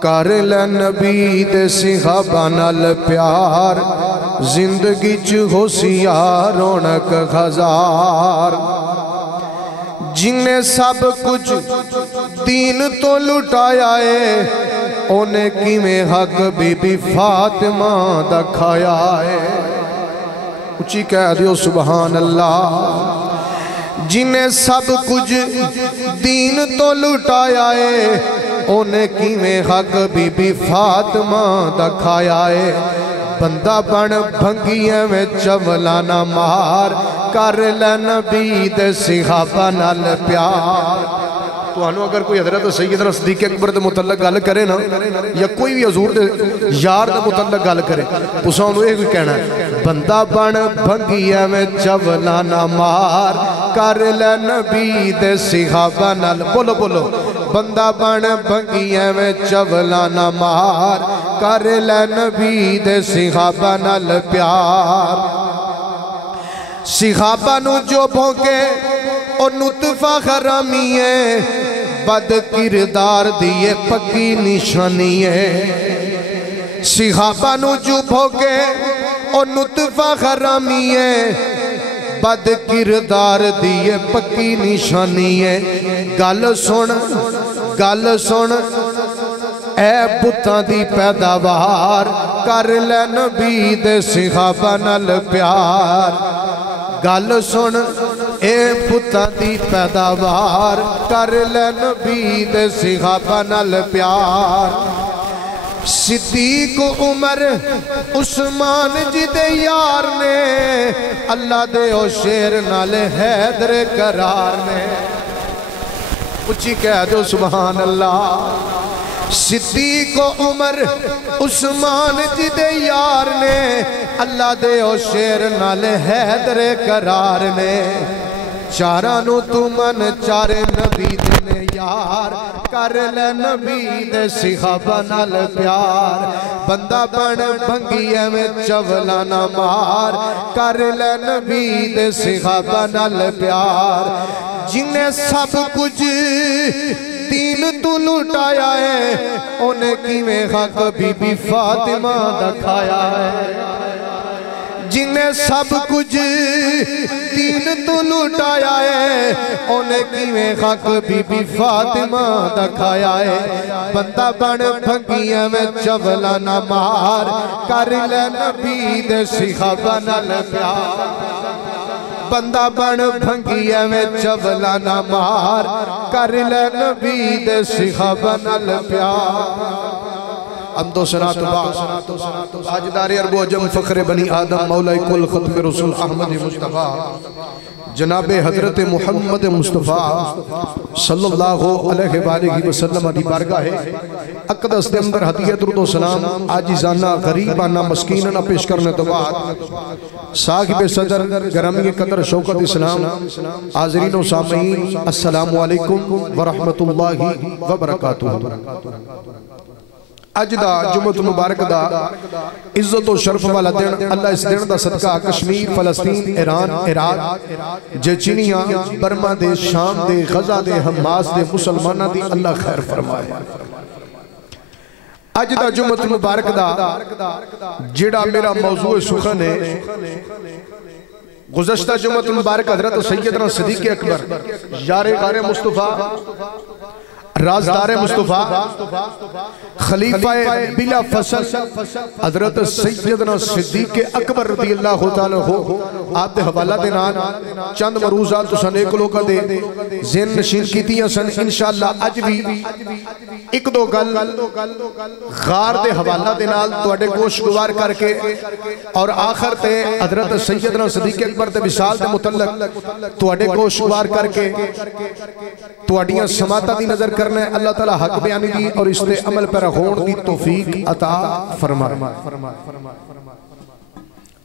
کر لے نبی دے صحابہ نال پیار، زندگی چ ہوشیار رونق ہزار۔ جنہیں سب کچھ دین تو لٹایا ہے، انہیں کیویں حق بی بی فاطمہ دا کھایا ہے۔ اچھی کہہ دیو سبحان اللہ۔ جنہیں سب کچھ دین تو لٹایا ہے، انہیں کیویں حق بی بی فاطمہ دا کھایا ہے۔ بندہ بن بھنگیے میں چولانا مار، کر لے نبی دے صحابہ نال پیار۔ تو انہوں اگر کوئی حضرت سیدنا صدیق اکبر دے متعلق گل کرے نا، یا کوئی بھی حضور دے یار دے متعلق گل کرے، تو انہوں ایک کہنا ہے، بندہ بن بھنگیے میں چولانا مار، کر لے نبی دے صحابہ نال، بولو بولو، بندہ بن بھنگیے میں چولانا مار، کر لے نبی دے صحابہ نال پیار۔ صحابہ نو جو بھونکے اور نطفہ خرامی ہے، بد کردار دیئے پکی نشانی ہے۔ صحابہ نو جو بھونکے اور نطفہ خرامی ہے، بد کردار دیئے پکی نشانی ہے۔ گل سن اے بتاں دی پیداوار، کر لے نبی دے صحابہ نال پیار۔ گل سن اے بتاں دی پیداوار، کر لے نبی دے صحابہ نال پیار۔ صدیق عمر عثمان جی دے یار نے، اللہ دے او شیر نال حیدر قرار نے۔ اچھی کہہ دو سبحان اللہ۔ صدیق عمر عثمان جی دے یار نے، اللہ دے او شیر نال حیدر قرار نے۔ چاراں نو تو من چارے نبی دے یار، کر لے نبی دے صحابہ نال پیار۔ بندہ بن بھنگیے میں چولانا مار، کر لے نبی دے صحابہ نال پیار۔ جنہیں سب کچھ دین تو لٹایا ہے، انہیں کیویں حق بی بی فاطمہ دا کھایا ہے۔ جنہیں سب کچھ دین تو لٹایا ہے، انہیں کیویں حق بی بی فاطمہ دا کھایا ہے۔ بندہ بن بھنگیے میں چولانا مار، کر لے نبی دے صحابہ نال پیار۔ بندہ بن بھنگیے میں چولانا مار، کر لے نبی دے صحابہ نال پیار۔ حمد و ثنا تاجدار عرب و عجم فخر بنی آدم مولا کل ختم رسول احمد مصطفیٰ جناب حضرت محمد مصطفیٰ صلی اللہ علیہ وآلہ وسلم دی بارگاہ اقدس دے اندر ہدیہ درود و سلام عاجزانہ غریبانہ مسکینانہ پیش کرنے تو بعد صاحب صدر گرامی قدر شوکت اسلام حاضرین و سامعین السلام علیکم ورحمت اللہ وبرکاتہ۔ اج دا جمعہ مبارک دا عزت و شرف والا دن، اللہ اس دن دا صدقہ کشمیر، فلسطین، ایران، عراق، چچینیا، برما دے، شام دے، غزہ دے، حماس دے، مسلمانہ دی اللہ خیر فرمائے۔ اج دا جمعہ مبارک دا جڑا میرا موضوع سخن ہے، گزشتہ جمعہ مبارک حضرت سیدنا صدیق اکبر یار غار مصطفیٰ، رازدار مصطفیٰ، خلیفہ بلا فصل حضرت سیدنا صدیق اکبر رضی اللہ تعالیٰ ہو، آپ دے حوالہ دینان چند مروزات تو سن ایک لوگا دے ذہن نشین کیتیاں سن۔ انشاءاللہ اج بھی ایک دو گل غار دے حوالہ دینال تو اڈے گوش گوار کر کے اور آخر تے حضرت سیدنا صدیق اکبر دے مثال دے متعلق تو اڈے گوش گوار کر کے تو اڈیاں سماعتہ دی نظر کرنے اللہ تعالیٰ حق بیانی دی اور اس تے عمل پر غور دی توفیق عطا فرمائے۔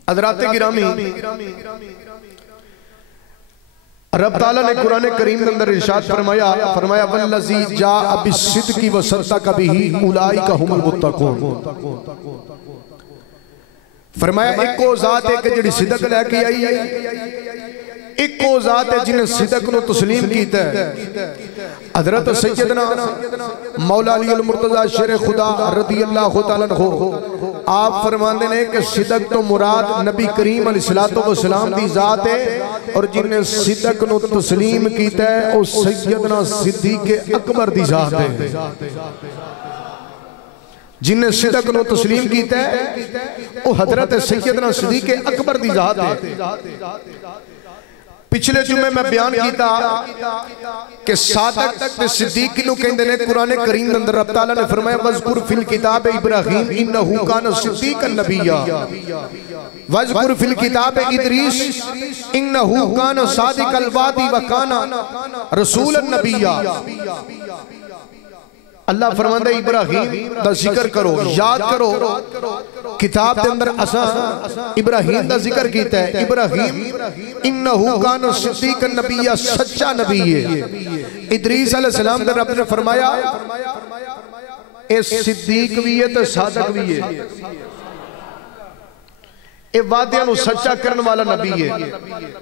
حضرات گرامی، رب تعالیٰ نے قرآن کریم اندر ارشاد فرمایا وَالَّذِي جَاءَ بِالصِّدْقِ وَصَدَّقَ بِهِ أُولَئِكَ هُمُ الْمُتَّقُونَ۔ فرمایا ایک کو ذات ہے کہ جڑی صدق لے کے آئی ہے، ایک کو ذات ہے جنہیں صدق نو تسلیم کیتا ہے حضرت سیدنا مولا علی المرتضی شیر خدا رضی اللہ تعالیٰ عنہ آپ فرماندے نے کہ صدق تو مراد نبی کریم علیہ السلام دی ذات ہے اور جنہیں صدق نو تسلیم کیتا ہے وہ سیدنا صدیق اکبر دی ذات ہے جنہیں صدق نو تسلیم کیتا ہے وہ حضرت سیدنا صدیق اکبر دی ذات ہے پچھلے جمعے میں بیان کیتا کہ صادق تے صدیق نو کہندے نے قرآن کریم اندر رب تعالیٰ نے فرمایا وَذْكُرْ فِي الْكِتَابِ إِبْرَاهِيمَ إِنَّهُ كَانَ صِدِّيقًا نَبِيًّا وَذْكُرْ فِي الْكِتَابِ إِدْرِيسَ إِنَّهُ كَانَ صَادِقَ الْوَعْدِ وَكَانَ رَسُولًا نَبِيًّا اللہ فرماندہ ابراہیم دا ذکر کرو یاد کرو کتاب دے اندر اساں ابراہیم دا ذکر کیتا ہے ابراہیم انہو کان صدیق النبی سچا نبی ہے ادریس علیہ السلام در رب نے فرمایا اے صدیق بھی ہے تے صادق بھی ہے اے وعدیاں نو سچا کرن والا نبی ہے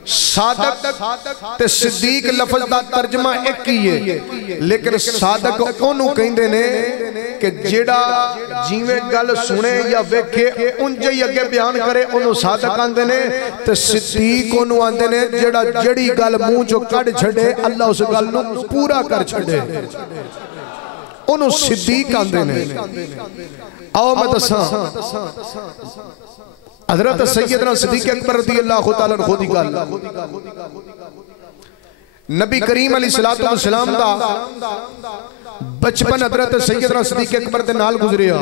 صادق تے صدیق لفظ دا ترجمہ ایک ہی ہے لیکن صادق انہوں کہندے نے کہ جیڑا جیویں گل سنے یا ویکھے انجے ہی اگے بیان کرے انہوں صادق آندے نے تے صدیق انہوں آندے نے جیڑا جڑی گل منہ جو کڑ چھڑے اللہ اس گل نو پورا کر چھڑے انہوں صدیق آندے نے آؤ میں دساں حضرت سیدنا صدیق اکبر رضی اللہ تعالیٰ عنہ دی گل نبی کریم علیہ السلام دا بچپن حضرت سیدنا صدیق اکبر دے نال گزریا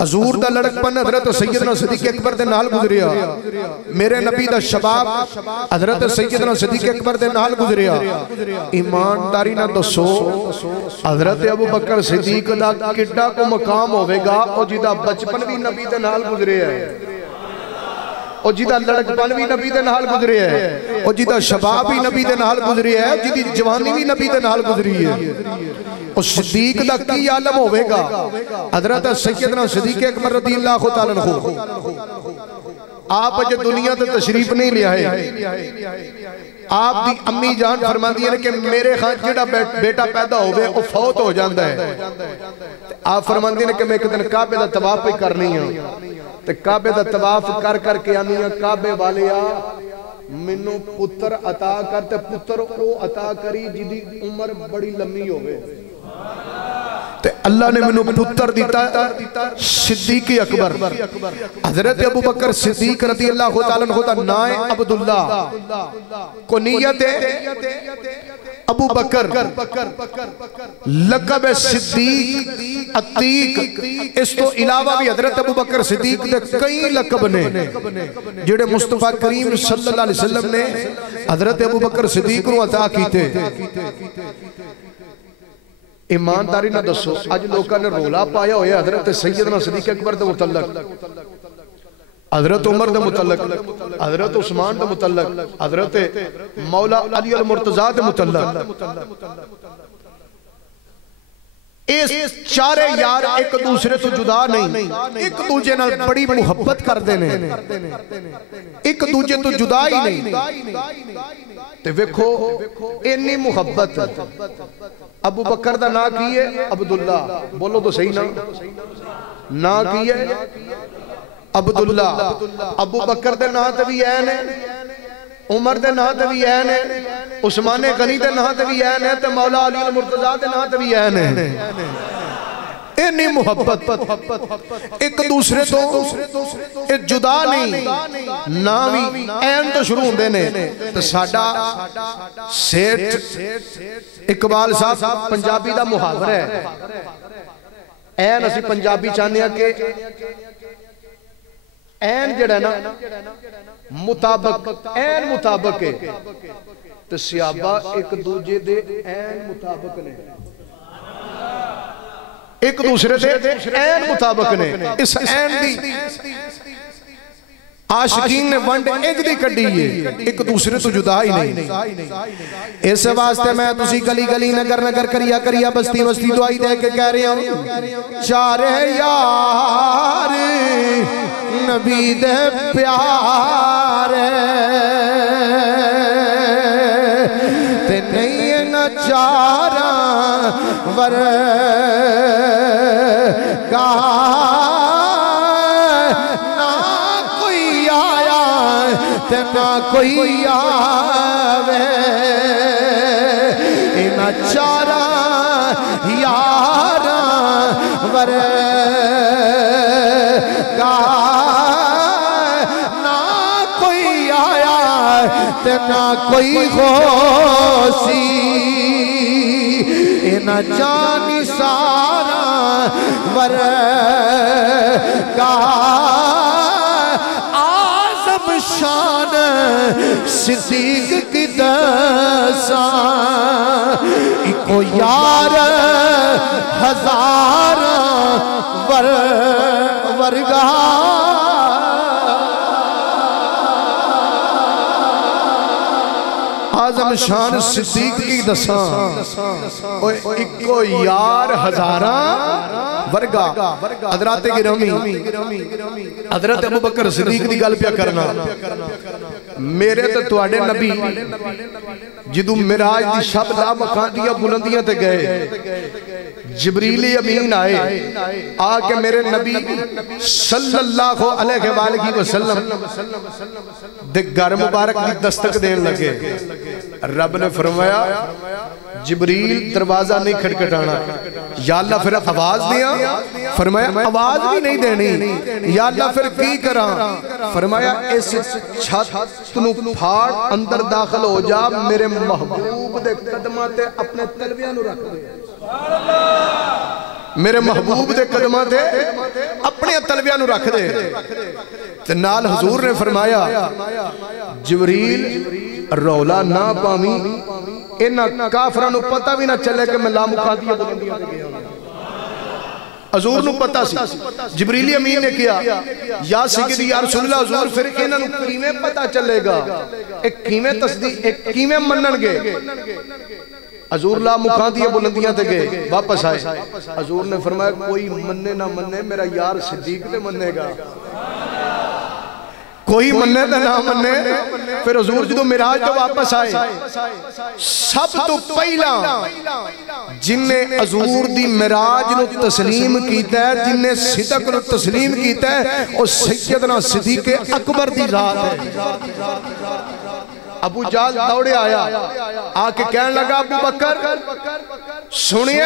حضور دا لڑکپن حضرت سیدنا صدیق اکبر دے نال گزریا میرے نبی دا شباب حضرت سیدنا صدیق اکبر دے نال گزریا ایمانداری نہ دسو حضرت ابو بکر صدیق دا کڈا کو مقام ہوئے گا اور جیدہ بچپن بھی نبی دے نال گزریا ہے اور جیدہ لڑکپن بھی نبی دے نال گزریا ہے اور جیدہ شباب بھی نبی دے نال گزریا ہے جیدی جوانی بھی نبی دے نال گزری ہے اور صدیق دا کی عالم ہوئے گا حضرت سیدنا صدیق اکبر رضی اللہ تعالیٰ عنہ آپ اجے دنیا تے تشریف نہیں لیا ہے آپ دی امی جان فرما دی ہے کہ میرے خان جڑا بیٹا پیدا ہوئے وہ فوت ہو جاندہ ہے آپ فرما دی ہے کہ میں ایک دن کعبے دا طواف پہ کرنی ہوں تے کعبے دا طواف کر کے آنی ہے کعبے والیا منو پتر عطا کرتے پتر او عطا کری جدی عمر بڑی لمبی ہوئے تے اللہ نے منو پتر دیتا صدیق اکبر حضرت ابو بکر صدیق رضی اللہ تعالیٰ عنہ دا نائے عبداللہ کنیت ابو بکر لقب صدیق عتیق اس تو علاوہ بھی حضرت ابو بکر صدیق دے کئی لقب نے جڑے مصطفیٰ کریم صلی اللہ علیہ وسلم نے حضرت ابو بکر صدیق کو عطا کیتے ایمانداری نہ دسو آج لوگاں نے رولا پایا ہوئے حضرت سیدنا صدیق اکبر دے متعلق حضرت عمر دے متعلق حضرت عثمان دے متعلق حضرت مولا علی المرتضی دے متعلق اس چارے یار ایک دوسرے تو جدا نہیں ایک دوجے نال بڑی محبت کر دینے ایک دوجے تو جدا ہی نہیں تے ویکھو اینی محبت ابو بکر دا نا کیے عبداللہ بولو تو صحیح نا کیے عبداللہ ابو بکر دے نا تے بھی این ہے عمر دے نا تے بھی این ہے عثمان غنی دے نا تے بھی این ہے تے مولا علی المرتضی دے نا تے بھی این ہے اینی محبت ایک دوسرے تو جدا نہیں ناوی این تو شروع ہوندے نے تو ساڑا سیٹھ اقبال صاحب پنجابی دا محاور ہے این اسی پنجابی چاہنے کہ این جڑا نا مطابق این مطابق ہے تو سیابہ ایک دوجے دے این مطابق نے ایک دوسرے دے این مطابق نے اس این دی عاشقین نے ونڈ ایک دی کڑی ہے ایک دوسرے تو جدا ہی نہیں اس واسطے میں تسی گلی گلی نگر نگر کریا کریا بستی بستی دعائی دے کے کہہ رہے ہوں چارے یار نبی دے پیارے نہ کوئی آیا تے نہ کوئی آوے انہاں چارا یارا نہ کوئی آیا تے نہ کوئی غوثی انہاں جانی سارا آزم شان صدیق کی دساں ایکو یار ہزار ورگا آزم شان صدیق کی دساں ایکو یار ہزاراں ورگا حضرات گرامی حضرت ابو بکر صدیق دی گل پیا کرنا میرے تے تواڈے نبی جدو معراج دی شب لا مکان دیا بلندیاں تے گئے جبریل امین آئے آکے میرے نبی صلی اللہ علیہ وآلہ وسلم دے گھر مبارک دی دستک دین لگے رب نے فرمایا جبریل دروازہ نہیں کھٹکھٹانا یا اللہ پھر آواز دیا فرمایا آواز بھی نہیں دینی یا اللہ پھر کی کراں فرمایا اس چھت نو پھاڑ اندر داخل ہو جا میرے محبوب دے قدماتے اپنے تلویاں نو رکھ دے میرے محبوب دے قدماتے اپنے تلویاں نو رکھ دے نال حضور نے فرمایا جبریل رولا نہ پامی انہاں کافران نو پتہ بھی نہ چلے کہ میں لامقادیہ بلندیاں دے گیا حضور نو پتہ سی جبریل امین نے کیا یا سیدی یا رسول اللہ حضور پھر انہاں نو کیویں پتہ چلے گا ایک کیویں تصدیق ایک کیویں منن گے حضور لامقادیہ بلندیاں تے گئے واپس آئے حضور نے فرمایا کوئی مننے نہ مننے میرا یار صدیق تے مننے گا کوئی مننے تے نہ مننے پھر حضور جدو معراج تو واپس آئے سب تو پہلا جن نے حضور دی معراج نو تسلیم کیتا ہے جن نے صدق نو تسلیم کیتا ہے اور سیدنا صدیق اکبر دی ذات ہے ابو جہل دوڑے آیا آکے کہنے لگا ابو بکر سنیے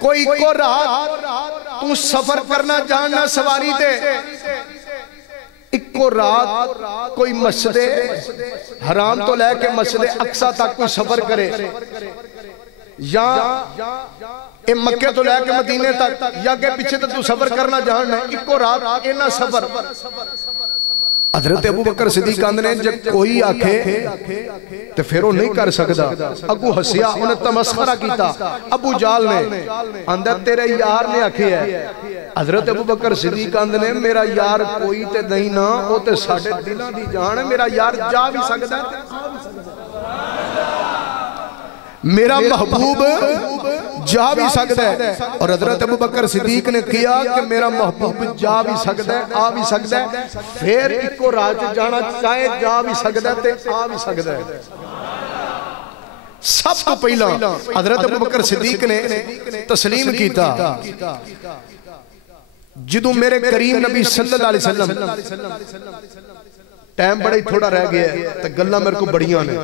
کوئی کو رات تو سفر کرنا جاننا سواری دے ایک کو رات کوئی مسجد حرام تو لے کے مسجد اقصی تک کوئی سفر کرے یا مکہ تو لے کے مدینے تک یا کہ پیچھے تو سفر کرنا جاننا ایک کو رات اینا سفر حضرت ابو بکر صدیق آندنے جب کوئی آکھے تو پھر وہ نہیں کر سکتا اگو حسیہ انہیں تمسخرہ کیتا ابو جال نے اندر تیرے یار نے آکھے ہے حضرت ابو بکر صدیق آندنے میرا یار کوئی تے نہیں نا وہ تے ساڑھے دلہ دی جان ہے میرا یار جا بھی سکتا ہے میرا محبوب جا بھی سکتا ہے اور حضرت ابو بکر صدیق نے کیا کہ میرا محبوب جا بھی سکتا ہے آ بھی سکتا ہے پھر ایک کو راج جانا چاہے جا بھی سکتا ہے تے آ بھی سکتا ہے سب کو پہلا حضرت ابو بکر صدیق نے تسلیم کیتا جدو میرے کریم نبی صلی اللہ علیہ وسلم ٹائم بڑا ہی تھوڑا رہ گیا ہے تو گلہ میرے کو بڑیاں نے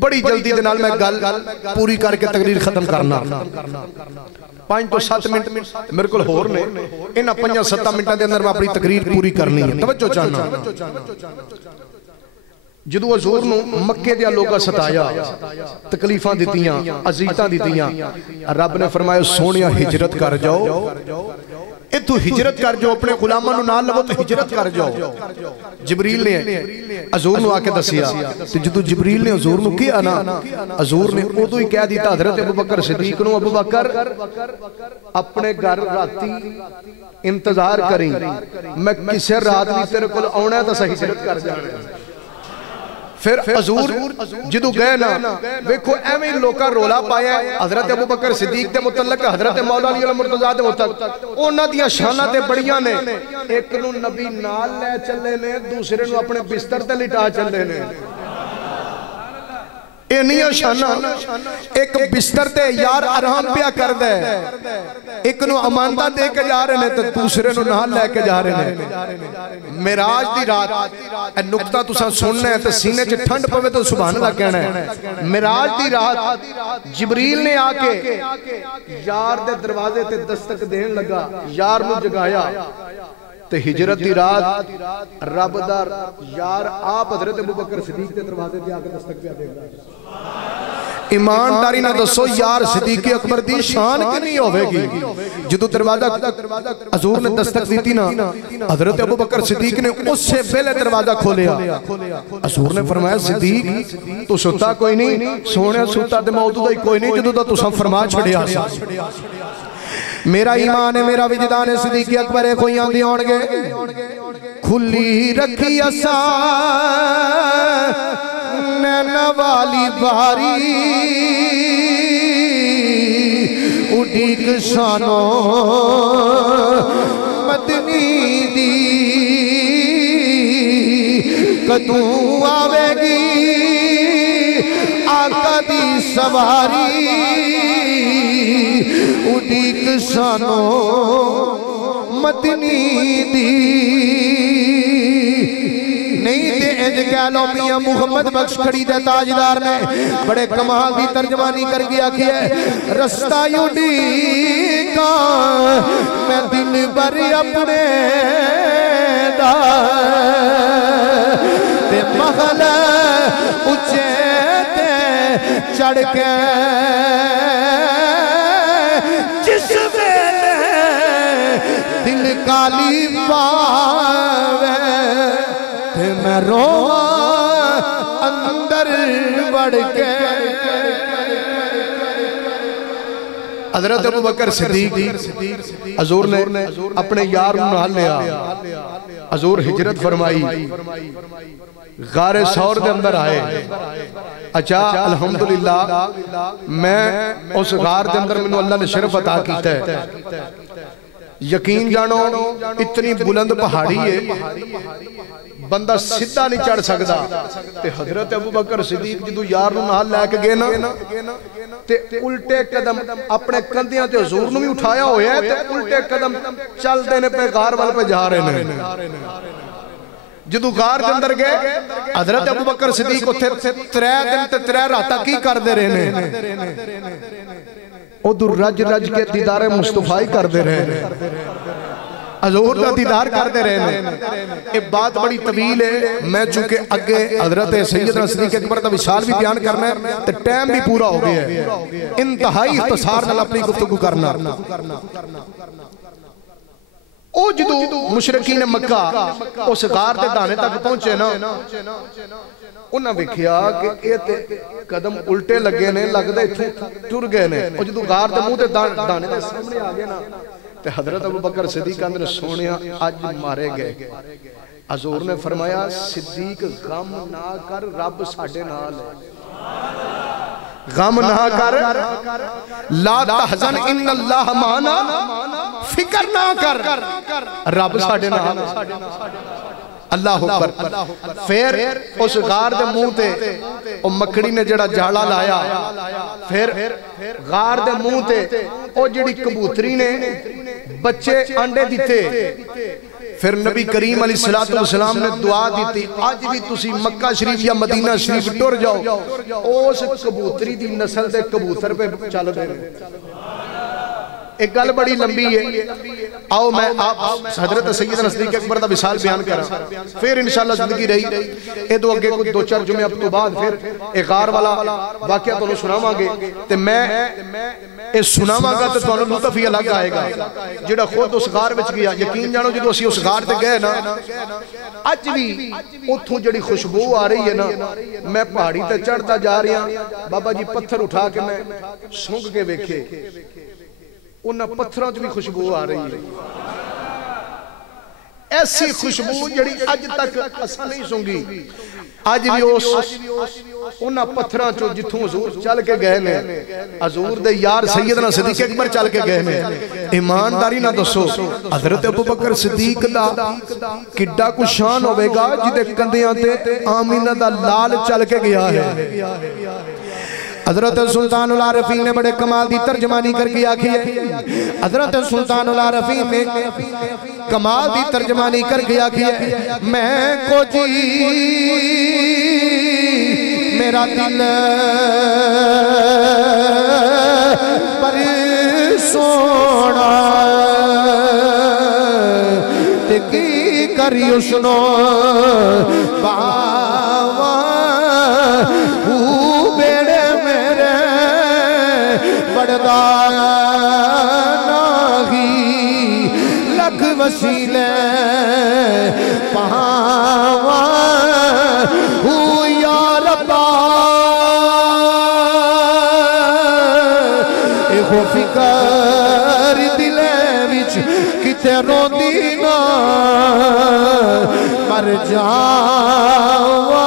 بڑی جلدی دنال میں گل پوری کر کے تقریر ختم کرنا 5 تو 7 منٹ میرے کو ہور نے انہا 5-7 منٹوں دے اندر میں اپنی تقریر پوری کرنی ہے توجہ چاہنا جدو حضور نو مکے دیا لوگا ستایا تکلیفاں دیتیاں عزیتاں دیتیاں رب نے فرمایا سونیا ہجرت کر جاؤ اے تو ہجرت کر جو اپنے غلامہ نو نال لگو تو ہجرت کر جاؤ جبریل نے حضور نو آکے دسیا جدو جبریل نے حضور نو کیا نا حضور نے اودو ہی کہہ دیتا حضرت ابو بکر صدیق نو ابو بکر اپنے گھر راتی انتظار کریں میں کسے رات بھی تیرے کو آنا ہے تو صحیح ہجرت کر جانا ہے پھر حضور جدو گئے نا ویکھو ایویں لوکا رولا پایا حضرت ابو بکر صدیق دے متعلق حضرت مولا علی المرتضیٰ دے متعلق اونا دیا شانہ دے بڑیاں نے ایک نو نبی نال لے چلے نے دوسرے نو اپنے بستر تے لٹا چلے نے اینیاں شانہ ایک بستر تے یار آرام پیا کر دے ایک نو امانتہ دے کے جا رہے ہیں تو دوسرے نو نال لے کے جا رہے ہیں معراج دی رات اے نکتہ تسا سننا ہے تو سینے چے ٹھنڈ پوے تو سبحان اللہ کہنا ہے معراج دی رات جبریل نے آ کے یار دے دروازے تے دستک دین لگا یار نو جگایا تے ہجرت دی رات رب دار یار آپ حضرت ابوبکر صدیق دے دروازے تے آ کے دستک پیا دے گا ایمانداری نہ دسو یار صدیق اکبر دی شان کنی ہوئے گی جدو دروازہ حضور نے دستک دیتی نا حضرت ابوبکر صدیق نے اس سے پہلے دروازہ کھولیا حضور نے فرمایا صدیق تو ستا کوئی نہیں سونے ستا دے موجودہ کوئی نہیں جدو تو سب فرما چھڑیا میرا ایمان ہے میرا وجدان ہے صدیق اکبر ہے کوئی آندھی آنگے کھلی رکھی اسا نینا والی باری اڈیک شانو مدنی دی کدوں آوے گی آقا دی سواری اڈیک شانو مدنی دی نہیں تے انج کہہ لو میاں محمد بخش کھڑی دے تاجدار نے بڑے کمال دی ترجمانی کر گیا کہ رستہ اڈیکا میں دن بر اپنے دا تے محل اچھے تے چڑھ کے دل کالی پاوے تے میں رواں اندر بڑھ کے حضرت ابوبکر صدیق حضور نے اپنے یار نال لیا حضور ہجرت فرمائی غار سور دے اندر آئے اچھا الحمدللہ میں اس غار دے اندر منو اللہ نے شرف عطا کیتا ہے یقین جانو اتنی بلند پہاڑی ہے بندہ سدھا نہیں چڑھ سکتا تے حضرت ابوبکر صدیق جدو یار نو نال لے کے گئے نا تے الٹے قدم اپنے کندیاں تے حضور نو بھی اٹھایا ہویا ہے تے الٹے قدم چل دینے پہ غار وال پہ جا رہے ہیں جدو غار دے اندر گئے حضرت ابوبکر صدیق اتھے 3 دن تے 3 راتاں کی کر دے رہے ہیں ادھر رج رج کے دیدار مصطفیٰ کر دے رہے ہیں حضور کا دیدار کر دے رہے ہیں ایک بات بڑی طویل ہے میں چونکہ اگے حضرت سیدنا صدیق اکبر کا وصال بھی بیان کرنا ہے تو ٹائم بھی پورا ہو گیا ہے انتہائی اختصار نال اپنی گفتگو کرنا او جدو مشرکین مکہ اس غار دے دانے تک پہنچے نا انہاں ویکھیا کہ اے تے قدم الٹے لگے نے لگ دے ٹر گئے نے او جدو غار دے منہ تے دانے دے سامنے آ گئے نا تے حضرت ابوبکر صدیق اندر سونیا اج مارے گئے حضور نے فرمایا صدیق غم نہ کر رب ساڈے نال ہے غم نہ کر لا تحزن ان اللہ معنا فکر نہ کر رب ساڈے نال اللہ اکبر پھر اس غار دے منہ تے او مکڑی نے جڑا جھاڑا لایا پھر غار دے منہ تے او جڑی کبوتری نے بچے انڈے دیتے پھر نبی کریم علیہ السلام نے دعا دیتی آج بھی تسی مکہ شریف یا مدینہ شریف ٹر جاؤ اس کبوتری دی نسل دے کبوتر پہ چل دے ایک گل بڑی لمبی ہے آؤ میں آپ حضرت سیدنا صدیق اکبر دا وصال بیان کرا پھر انشاءاللہ زندگی رہی اے دو اگے کچھ 2-4 جمعے اب تو بعد پھر ایک غار والا واقعہ تو انہوں سناواں گے تے میں اے سناواں گا تو انہوں لطف ہی الگ آئے گا جڑا خود اس غار وچ گیا یقین جانو جدو اسی اس غار تے گئے نا اج بھی اتھوں جڑی خوشبو آ رہی ہے نا میں پہاڑی تے چڑھتا جا رہی ہوں بابا جی پتھر اٹھا کے میں سونگ کے ویکھے انہاں پتھروں جو بھی خوشبو آ رہی ہے ایسی خوشبو جڑی اج تک اسا نہیں سونگی اج بھی انہاں پتھروں جو جتھوں حضور چل کے گئے نے حضور دے یار سیدنا صدیق اکبر چل کے گئے نے ایمانداری نہ دسو حضرت ابوبکر صدیق دا کڈا کو شان ہوے گا جدے کندیاں تے آمینہ دا لال چل کے گیا ہے حضرت سلطان العارفین نے بڑے کمال دی ترجمانی کر کے آکھی ہے حضرت سلطان العارفین نے کمال دی ترجمانی کر کے آکھی ہے میں کو جی میرا دل پر سونا تکی کری اسنو باوا بیڑے میرے بڑھدا ناہی لکھ وسیلے پاوا یا ربا ایہو فکر دلے وچ کتے رو دینا مر جاوا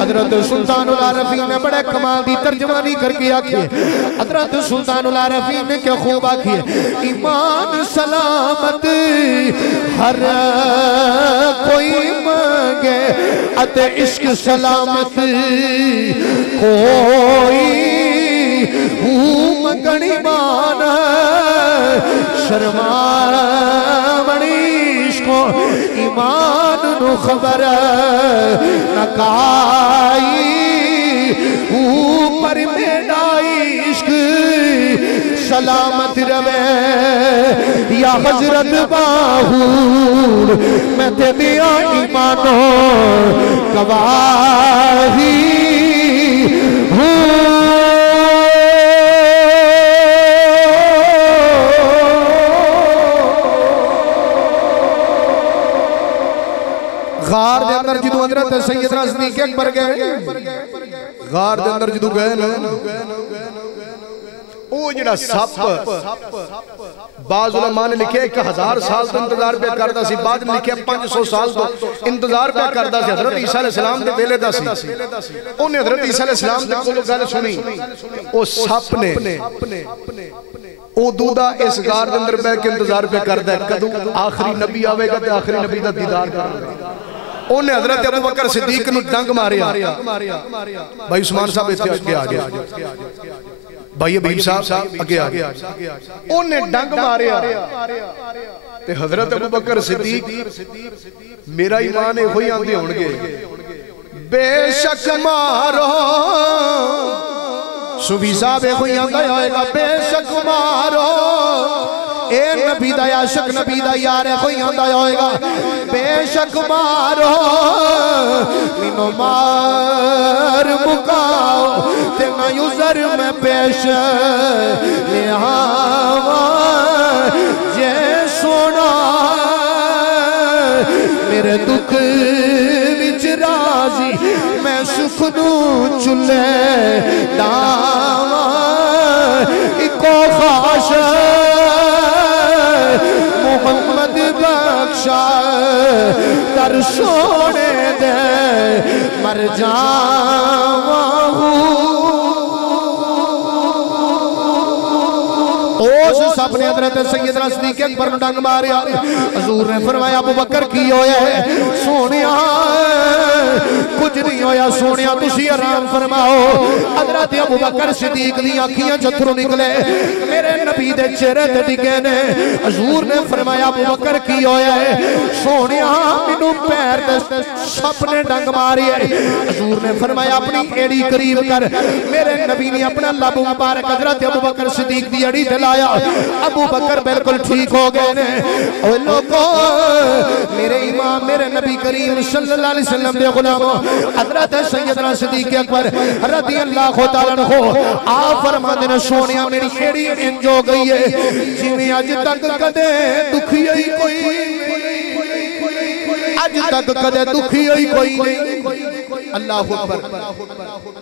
حضرت سلطان العارفین نے بڑے کمال دی ترجمانی کر کے آکھی ہے حضرت سلطان العارفین نے کیا خوب آکھی ہے ایمان سلامت ہر کوئی مانگے ات عشق سلامت کوئی مگن ایمان شرمان عشق ایمان نو خبر نکائی اوپر میڈا عشق سلامت روے یا حضرت باہور میں تے دیا ایمانوں گواہی غار دے اندر جدو حضرت سیدنا صدیق اکبر گئے غار دے اندر جدو گئے او جڑا سپ بعض علماء نے لکھے 1000 سال تو انتظار پہ کردہ سی بعد نے لکھے 500 سال تو انتظار پہ کردہ سی حضرت عیسیٰ علیہ السلام دے ویلے دا سی انہیں حضرت عیسیٰ علیہ السلام دے کولو گل سنی او سپ نے او دودہ اس غار دے اندر بے کے انتظار پہ کردہ ہے کدو آخری نبی آوے گا تے آخری نبی دا دیدار کردہ انہیں حضرت ابو بکر صدیق نو ڈنگ ماریا بھائی عثمان صاحب اتے آگے بھائی ابیب صاحب اگے آگے انہیں ڈنگ ماریا تے حضرت ابو بکر صدیق میرا ایمان ہوئی آندے ہونگے بے شک مارو صوفی صاحب ہوئی آندے ہوئے گا بے شک مارو اے نبی دا عاشق نبی دا یار کوئی آندہ ہوئے گا بے شک مارو مینو مار مکاؤ تینا یوزر میں پیش لہاوا جے سونا میرے دکھ وچ رازی میں سکھنو چلے داوا ایکو خواش محمد بخشا در سونے دے مر جاواں اوس سب نے حضرت سیدنا صدیق اکبر ڈنگ ماریا حضور نے فرمایا ابو بکر کی ہویا ہے سونیا کچھ نہیں ہویا سونیا تسی آرام فرماؤ حضرت ابو بکر صدیق دی آنکھیاں جتھروں نکلے میرے نبی دے چہرے تے ڈگے نے حضور نے فرمایا ابو بکر کی ہویا ہے سونیا مینوں پیر تے سپ نے ڈنگ ماری ہے حضور نے فرمایا اپنی ایڑی قریب کر میرے نبی نے اپنا لب مبارک حضرت ابو بکر صدیق دی ایڑی دلایا ابو بکر بالکل ٹھیک ہو گئے نے اوہ لوگوں میرے امام میرے نبی کریم صلی اللہ علیہ وسلم دے غلاموں حضرت سیدنا صدیق اکبر رضی اللہ تعالیٰ عنہ آپ فرماتے ہیں سونیا میری ایڑی انج ہو گئی ہے جویں اج تک کدے دکھی ہوئی کوئی اج تک کدے دکھی ہوئی کوئی نہیں اللہ اکبر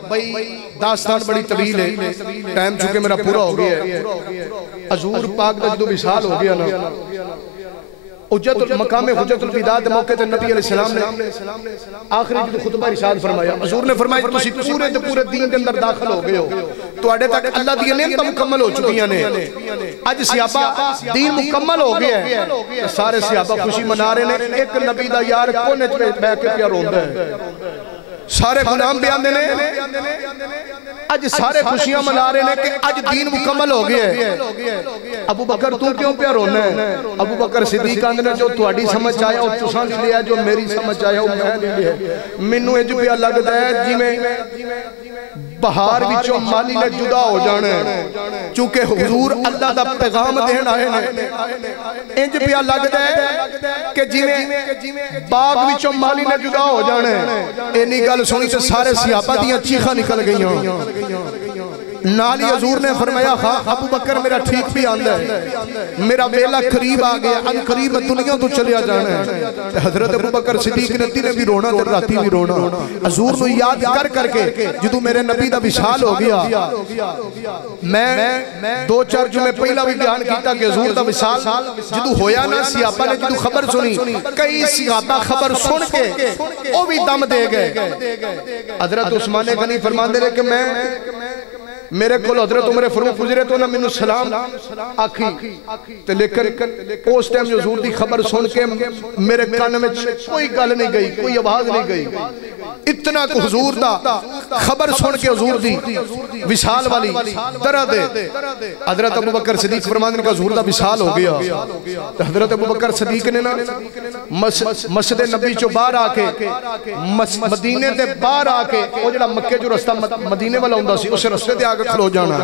بھئی داستان بڑی طویل ہے ٹائم چونکہ میرا پورا ہو گیا ہے حضور پاک دا جدو وصال ہو گیا نا حجت مقام حجت الوداع دے موقع تے نبی علیہ السلام نے آخری جو خطبہ ارشاد فرمایا، حضور نے فرمایا تسی پورے دے پورے دین دے اندر داخل ہو گئے ہو، تواڈے تک اللہ دی نعمتاں مکمل ہو چکیاں نے، اج صحابہ دین مکمل ہو گیا ہے، سارے صحابہ خوشی منا رہے ہیں، ایک نبی دا یار کونے تے بیٹھ کے پیا روندا ہے، سارے غلام بیان دے نے اج سارے خوشیاں منا رہے ہیں کہ اج دین مکمل ہو گیا ہے۔ ابو بکر تو کیوں پیا رونا ہے؟ ابو بکر صدیق آندے نے جو تواڈی سمجھ آیا او تساں نہیں لیا، جو میری سمجھ آیا او میں نہیں لیا، مینوں اج پیا لگدا ہے جویں بہار وچوں مالی نے جدا ہو جانا ہے، چونکہ حضور اللہ دا پیغام دین آئے نے، انج پیا لگدا ہے کہ جویں باغ وچوں مالی نے جدا ہو جانا ہے۔ اینی گل سنی تے سارے صحابہ دیاں چیخاں نکل گئیاں، نالی حضور نے فرمایا ابو بکر میرا ٹھیک بھی آندہ ہے، میرا ویلا قریب آگیا، ان قریب دنیا تو چلیا جانا ہے۔ حضرت ابو بکر صدیق نے بھی رونا تے راتی بھی رونا، حضور نو یاد کر کے جدو میرے نبی دا وصال ہو گیا، میں دو چار جمعے پہلا بھی بیان کیتا کہ حضور دا وصال جدو ہویا نا، صحابہ نے جدو خبر سنی، کئی صحابہ خبر سن کے او بھی دم دے گئے۔ حضرت عثمان غنی فرماندے رہے کہ میرے کول حضرت عمر فاروق گزرے تو نہ مینوں سلام آکھی تے لیکن اس ٹائم حضور دی خبر سن کے میرے کان وچ کوئی گل نہیں گئی، کوئی آواز نہیں گئی، اتنا کہ حضور دا خبر سن کے حضور دی وصال والی درد ہے۔ حضرت ابو بکر صدیق فرماندے کہ حضور دا وصال ہو گیا، حضرت ابو بکر صدیق نے نا مسجد نبی چوں باہر آ کے مدینے دے باہر آ کے او جڑا مکے جو رستہ مدینے والا ہوندا سی اس رستے تے آگے کھلو جانا،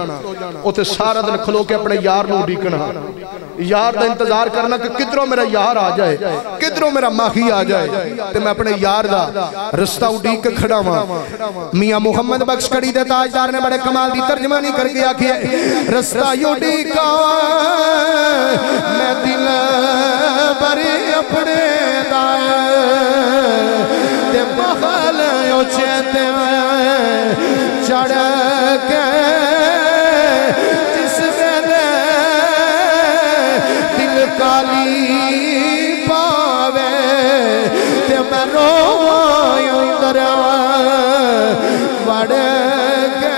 اوتے سارا دن کھلو کے اپنے یار نو اڈیکنا، یار دا انتظار کرنا کہ کدھروں میرا یار آ جائے، کدھروں میرا ماہی آ جائے، تے میں اپنے یار دا رستہ اڈیک کے کھڑا ہوں۔ میاں محمد بخش کڑی دے تاجدار نے بڑے کمال دی ترجمانی کر کے آکھی ہے، رستہ اڈیکا میں دل بری اپنے دائیں تے محل اچھتے چڑھ کے جس میرے دل کالی پاوے تے میں رویوں دریا بڑھ کے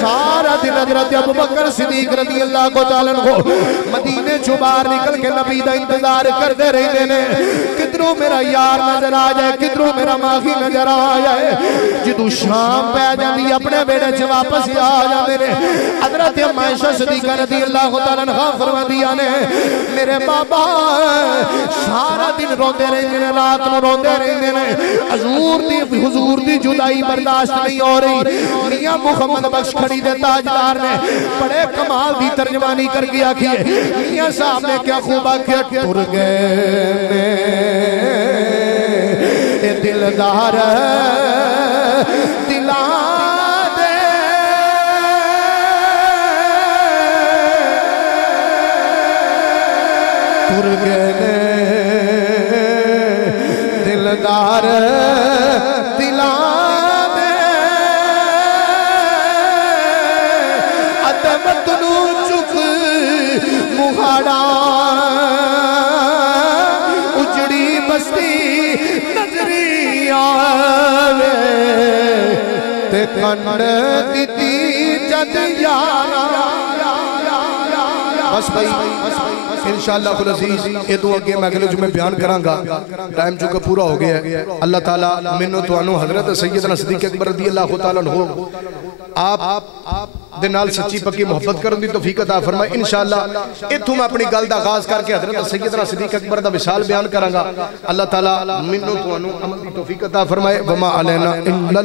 سارا دن حضرت ابو بکر صدیق رضی اللہ کو تعالیٰ عنہ مدینے چوں باہر نکل کے نبی دا انتظار کر دے رہے نے، کدھروں میرا یار نظر آ جائے، کدھروں میرا ماہی نظر آ جائے۔ جدو شام پہ جاندی اپنے بیڑے چھ واپس آ جاندے نے، حضرت عائشہ صدیقہ رضی اللہ تعالیٰ عنہ فرما دیا نے میرے بابا سارا دن روندے رہے نے، رات نو روندے رہے نے، حضور دی جدائی برداشت نہیں ہو رہی۔ میاں محمد بخش کھڑی دے تاجدار نے بڑے کمال دی ترجمانی کر کے آکھی ہے، میاں صاحب نے کیا خوب آکھیا، ٹر گئے اے دلدار دلا دے ٹر گئے دلدار دلا دے عدمت نو چک مہاڑا اجڑی بستی نظری آوے تے کنڈ دیتی جد یارا۔ بس بھائی انشاءاللہ العزیز یہ تو اگے میں اگلے جمعے بیان کروں گا، ٹائم چونکہ پورا ہو گیا ہے۔ اللہ تعالیٰ منو تو انو حضرت سیدنا صدیق اکبر رضی اللہ تعالیٰ عنہ آپ دے نال سچی پکی محبت کرن دی توفیق عطا فرمائے۔ انشاءاللہ ایتھوں میں اپنی گل دا آغاز کر کے حضرت سیدنا صدیق اکبر دا وصال بیان کراں گا۔ اللہ تعالیٰ منو تو انو عمل دی توفیق عطا فرمائے۔ وما علینا الا